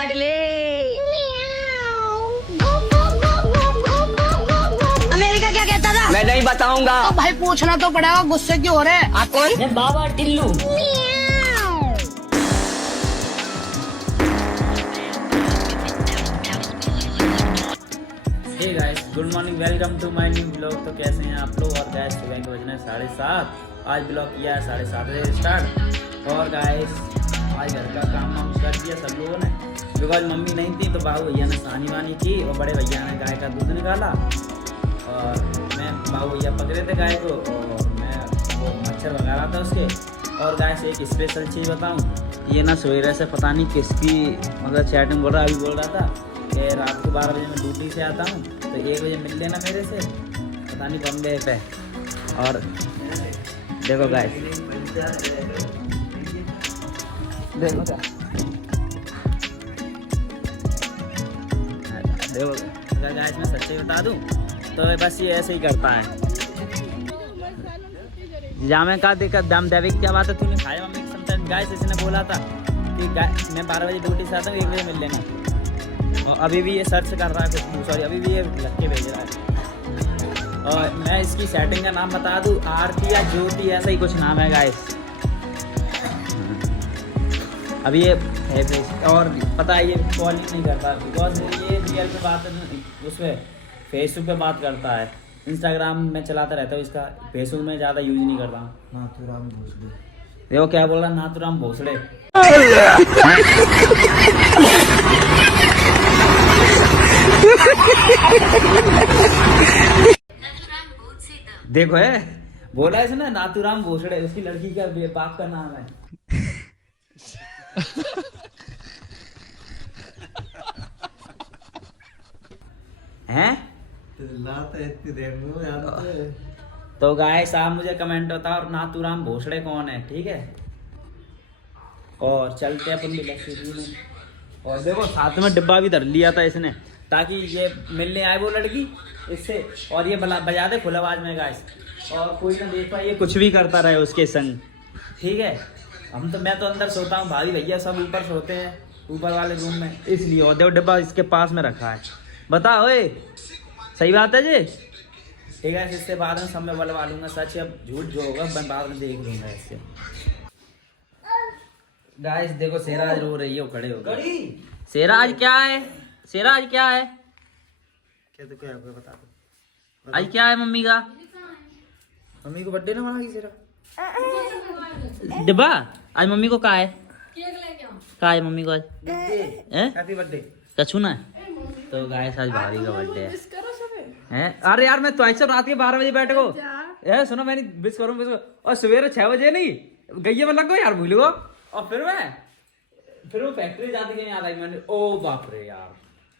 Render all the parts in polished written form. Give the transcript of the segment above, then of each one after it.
लाडले। अमेरिका क्या कहता था? मैं नहीं बताऊंगा। तो भाई पूछना तो पड़ेगा, गुस्से क्यों हो रहे? आप कौन? मैं Baba Tillu. Hey guys, good morning, welcome to my new blog. तो कैसे हैं आप लोग? और गाइस सुबह के बजने 7:30। आज ब्लॉग किया है 7:30 बजे स्टार्ट। और गाइस आज घर का काम वाम कर दिया सब लोगों ने, बिकॉज मम्मी नहीं थी तो बाबू भैया ने सानी वानी की और बड़े भैया ने गाय का दूध निकाला और मैं बाबू भैया पकड़े थे गाय को और मैं वो मच्छर भगा रहा था उसके। और गाय से एक स्पेशल चीज़ बताऊँ, ये ना सवेरे से पता नहीं किसकी मतलब चैटिंग बोल रहा, अभी बोल रहा था कि रात को 12 बजे मैं ड्यूटी से आता हूँ तो 1 बजे मिल लेना मेरे से, पता नहीं बॉम्बे पे। और देखो गाइस, देखो क्या देखो, अगर गाइस मैं सच्चाई बता दूँ तो बस ये ऐसे ही करता है। जामे का दिक्कत दम देवी क्या बात है, तूने खाया मम्मी समटाइम। गाइस इसने बोला था कि मैं 12 बजे ड्यूटी से आता हूँ, 1 बजे मिल लेना। और अभी भी ये सर्च कर रहा है कुछ, सॉरी अभी भी ये लग के भेज रहा है। और मैं इसकी सेटिंग का नाम बता दूँ, आरती या ज्योति ऐसा ही कुछ नाम है गाइस। अभी ये है और पता है ये कॉलिंग नहीं करता बिकॉज ये रियल पे बात उस पर फेसबुक पे बात करता है। इंस्टाग्राम में चलाता रहता हूँ इसका, फेसबुक में ज़्यादा यूज नहीं करता हूँ। नाथुराम भोसले, देखो क्या बोल रहा, नाथुराम भोसले। देखो है बोला इसने नाथुराम भोसले, उसकी लड़की का बाप का नाम है। हैं? तो गाइस आप मुझे कमेंट बताओ और नाथुराम भोसले कौन है, ठीक है। और चलते अपन भी लस्सी पीने। और देखो साथ में डिब्बा भी धर लिया था इसने ताकि ये मिलने आए वो लड़की इससे, और ये बजा दे फुल आवाज में गाइस, और कोई ना देख पाए ये कुछ भी करता रहे उसके संग, ठीक है। मैं तो अंदर सोता हूँ, भाभी भैया सब ऊपर सोते हैं ऊपर वाले रूम में, इसलिए। और देखो डिब्बा इसके पास में रखा है, बताओ ए सही बात है जी, ठीक है। इससे बाद में सब मैं बोलवा लूंगा सच, अब झूठ जो होगा मैं बाद में देख लूंगा इससे। गाइस देखो शेराज रो रही है, वो खड़े हो गए। शेराज क्या है, शेराज क्या है, क्या तो क्या बता दो आज क्या है मम्मी का, मम्मी को बर्थडे ना मना की शेरा डिब्बा आज मम्मी को कहा है, कहा है मम्मी को आज हैप्पी बर्थडे कछू ना है। तो गाइस आज भाभी का बर्थडे है। अरे यार मैं तो ऐसा रात के 12 बजे बैठे को सुनो, मैंने विश करूँ और सवेरे 6 बजे नहीं गई में लग गो यार, भूल गो। और फिर वो फैक्ट्री जाते के नहीं आता मैंने, ओ बाप रे यार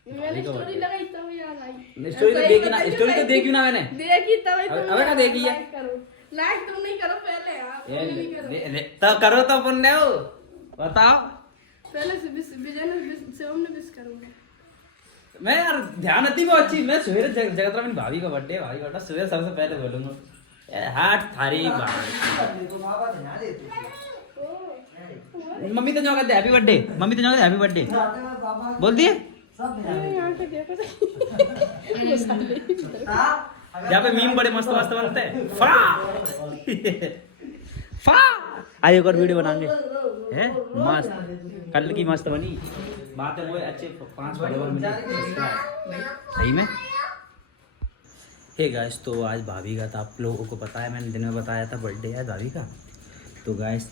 स्टोरी लगाई तब याद आई। स्टोरी तो देखी ना, स्टोरी तो देखी ना मैंने, देखी तब अबे का देखी है, लाइक तुम नहीं करो पहले यार, तब करो तो पुण्य हो, बताओ पहले से विश करूंगा मैं यार। ध्यान अति बहुत अच्छी, मैं सवेरे जगत में भाभी का बर्थडे, भाभी का सवेरे सबसे पहले बोलूंगा हाथ थारी मम्मी तो कहते हैप्पी बर्थडे, मम्मी तो कहते हैप्पी बर्थडे बोल दिए। यहाँ पे मीम बड़े मस्त मस्त बनते हैं, फा आज एक और वीडियो बनाएंगे है मस्त, कल की मस्त बनी बात है वो अच्छे 5 फॉलोवर मिले सही में। हे गाइस तो आज भाभी का था, आप लोगों को पता है मैंने दिन में बताया था बर्थडे है भाभी का। तो गाइस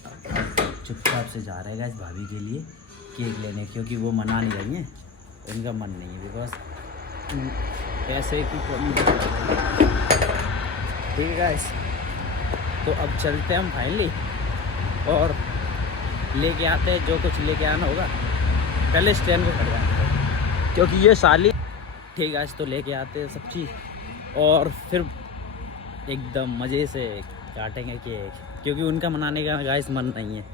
चुपचाप से जा रहे हैं गाइस भाभी के लिए केक लेने, क्योंकि वो मना नहीं रही हैं, उनका मन नहीं है बिकॉज पैसे की कमी, ठीक है गाइस। तो अब चलते हैं हम फाइनली और लेके आते हैं जो कुछ लेके आना होगा, पहले स्टैंड पे खड़े जाना क्योंकि ये साली, ठीक है। तो लेके आते हैं सब चीज़ और फिर एकदम मज़े से काटेंगे केक, क्योंकि उनका मनाने का गाइस मन नहीं है।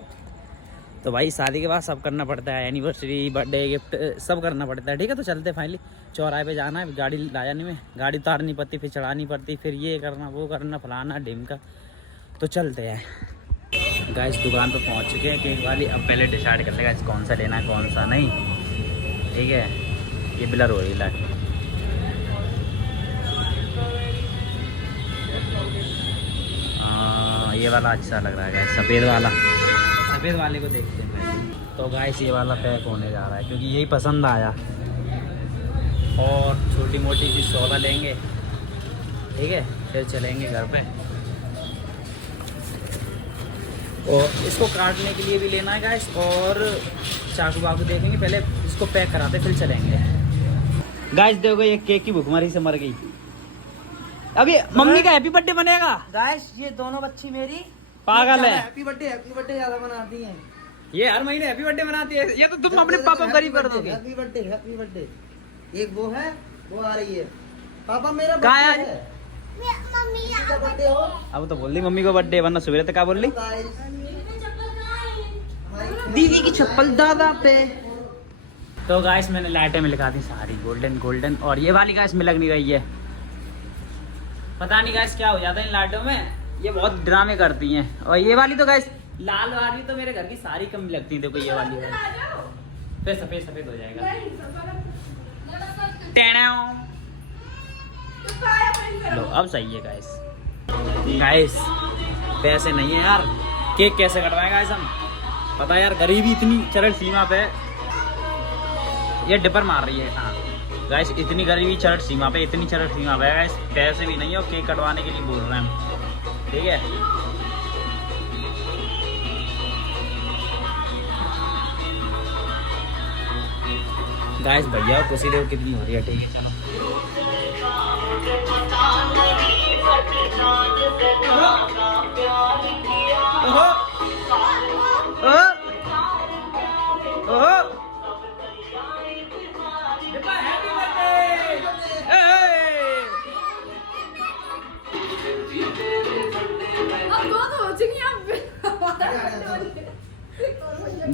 तो भाई शादी के बाद सब करना पड़ता है, एनिवर्सरी बर्थडे गिफ्ट सब करना पड़ता है, ठीक है। तो चलते फाइनली चौराहे पे जाना है, गाड़ी लाया नहीं में, गाड़ी उतारनी पड़ती, फिर चढ़ानी पड़ती, फिर ये करना वो करना फलाना ढिमका। तो चलते हैं गाइस, दुकान पे पहुंच चुके हैं केक वाली। अब पहले डिसाइड कर लेगा कौन सा लेना है कौन सा नहीं। ठीक है, ये ब्लर हो रही है लाइट। हाँ, ये वाला अच्छा लग रहा है गाइस, सफ़ेद वाला। सफ़ेद वाले को देखते हैं पहले। तो गाइस ये वाला पैक होने जा रहा है क्योंकि यही पसंद आया। और छोटी मोटी सी सौदा लेंगे, ठीक है, फिर चलेंगे घर पे। और इसको काटने के लिए भी लेना है गाइस, और चाकू वाकू देखेंगे, पहले इसको पैक कराते फिर चलेंगे। गाइस देखो, ये केक की भूखमरी से मर गई। अभी मम्मी का हैप्पी बर्थडे बनेगा गाइस, ये दोनों बच्ची मेरी पागल है। हैप्पी बर्थडे ज्यादा मनाती हैं। ये हर महीने हैप्पी बर्थडे मनाती है। ये तो तुम अपने पापा गरीब कर दोगे। Happy birthday. एक वो है, वो आ रही है। पापा मेरा कहाँ है बर्थडे है। किसी का बर्थडे हो अब तो बोल दी मम्मी को बर्थडे, वरना सवेरे तक क्या बोल ली। दीदी की चप्पल दादा पे। तो गाइस मैंने लाइटें में लगा दी सारी गोल्डन, और ये वाली गाइस में लग नहीं रही है। पता नहीं गाइस क्या हो जाता है इन लाइटों में, ये बहुत ड्रामे करती हैं। और ये वाली तो गाइस लाल वाली तो मेरे घर की सारी कम लगती है। देखो ये वाली है, फिर सफेद हो जाएगा। लो अब सही है गाइस। पैसे नहीं है यार, केक कैसे कटवाएं गाइस हम। पता है यार, गरीबी इतनी चरम सीमा पे। ये डिपर मार रही है। हाँ गाइस, इतनी गरीबी चरम सीमा पे है गाइस। पैसे भी नहीं है और केक कटवाने के लिए बोल रहे हैं हम, ठीक है। गाइस भैया कुछ देखो कितनी हो रही है। ठीक है,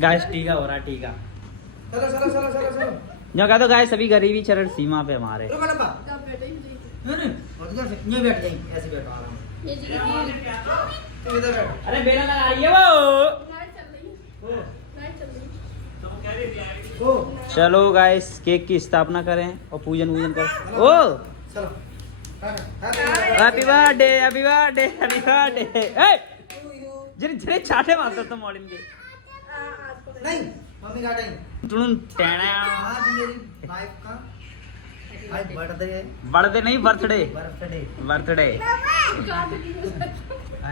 गाइस टीका हो रहा है, टीका। चलो। जो कह दो गाइस, सभी गरीबी चरण सीमा पे हमारे। रुको ना पा। ये बैठ जाएंगे, ऐसे बैठो आराम से। तुम इधर बैठो। अरे बेला लगा रही है वो। चलो गाइस, केक की स्थापना करें और पूजन करें। ओ चलो। Happy birthday. जिन चाटे मारता तुम मॉडल के। नहीं, मम्मी काटेंगे। तुम टेना आज मेरी वाइफ का आज बर्थडे है। बर्थडे नहीं, बर्थडे।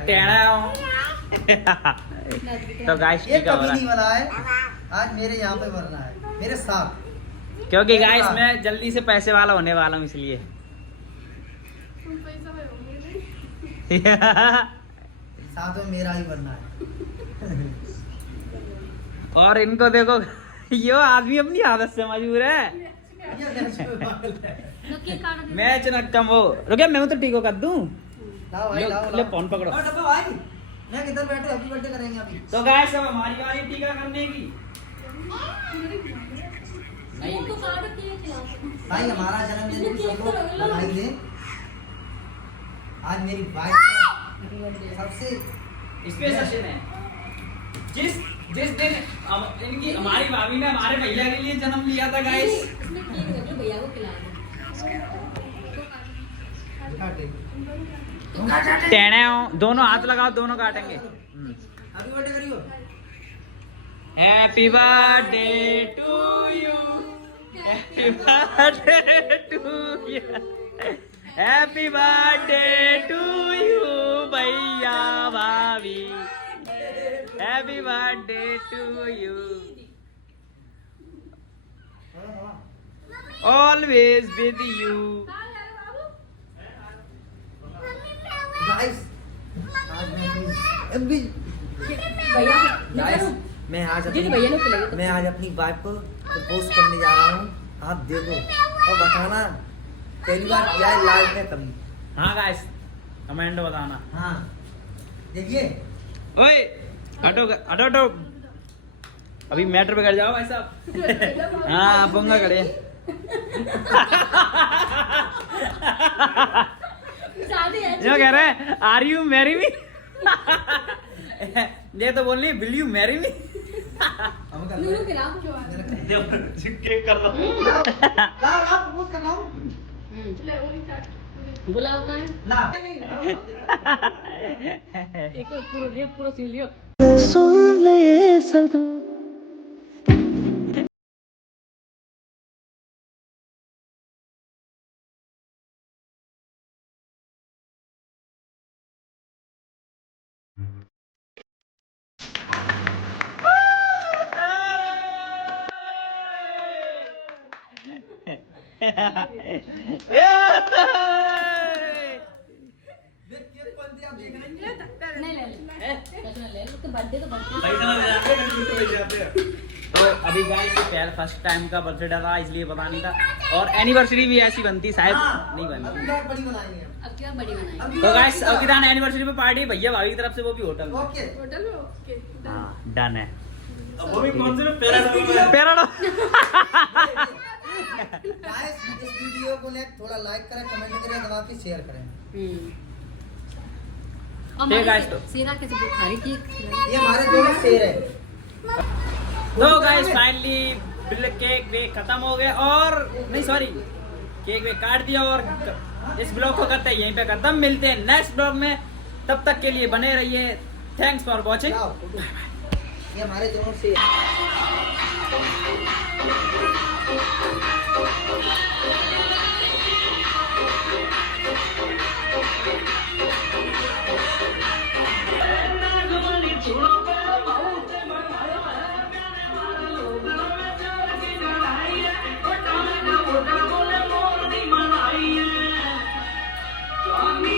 टेना। तो गाइस ये टीका हो कभी रहा नहीं है बना है, आज मेरे यहाँ पे मरना है, मेरे साथ। क्योंकि गाइस मैं जल्दी से पैसे वाला होने वाला हूँ, इसलिए। साथ में मेरा ही बनना है। और इनको देखो, ये आदमी अपनी आदत से मजबूर है। मैं चनक्कम हो रुके, मैं तो टीको कर दूं। लाओ भाई, लाओ ले फोन पकड़ो। और डब्बा भाई, मैं किधर बैठो, हैप्पी बर्थडे करेंगे अभी। तो गाइस अब हमारी बारी टीका करने की। नहीं भाई हमारा जन्मदिन भी सब लोग बधाई दें। आज मेरी वाइफ का सबसे स्पेशल दिन है। जिस दिन इनकी हमारी भाभी ने हमारे भैया के लिए जन्म लिया था गाइस। टेने दोनों हाथ लगाओ, दोनों काटेंगे। हैप्पी बर्थडे करियो। Happy birthday to you, happy birthday to you, happy birthday to you भैया भाभी, happy birthday to you, always with you. Guys आज मैं अपनी वाइफ को प्रपोज करने जा रहा हूँ। आप देखो और बताना पहली बार किया है लाइफ में कभी। हाँ गाइस कमेंट बताना। हाँ देखिए, ओए हटो हटो हटो, अभी मैटर पे कर जाओ भाई साहब। हाँ पंगा करे। जो कह रहे हैं आर यू मैरी मी, ये तो बोल रही विल यू मैरी मी। हम कर ले केक कर लो। ला प्रपोज कर रहा हूं ले उंगली काट बुलाओ का है ला एक पूरा सीन लियो देख केक कौन दिया आप देख रहे हैं नहीं ले ले तो बर्थडे तो तो अभी गाइस ये पहला फर्स्ट टाइम का बर्थडे था इसलिए पता नहीं था, और एनिवर्सरी भी ऐसी बनती शायद नहीं बनती। अब बड़ी बनाएंगे अब क्या बड़ी बनाई तो गाइस अब की एनिवर्सरी पे पार्टी भैया भाभी की तरफ से, वो भी होटल में। ओके होटल में ओके हाँ डन है। वो भी कौन से में पैराडॉल पैराडो गाइस इस वीडियो को थोड़ा लाइक करें, कमेंट करें, दबा के शेयर करें। ठीक है तो सेरा कैसे बुखारी केक ये हमारे दोनों शेर है। तो गाइस फाइनली केक वेक खत्म हो गया, और नहीं सॉरी केक वेक काट दिया, और इस ब्लॉग को करते हैं यहीं पे खत्म। मिलते हैं नेक्स्ट ब्लॉग में, तब तक के लिए बने रहिए। Thanks for watching. ये हमारे दोनों शेर Mommy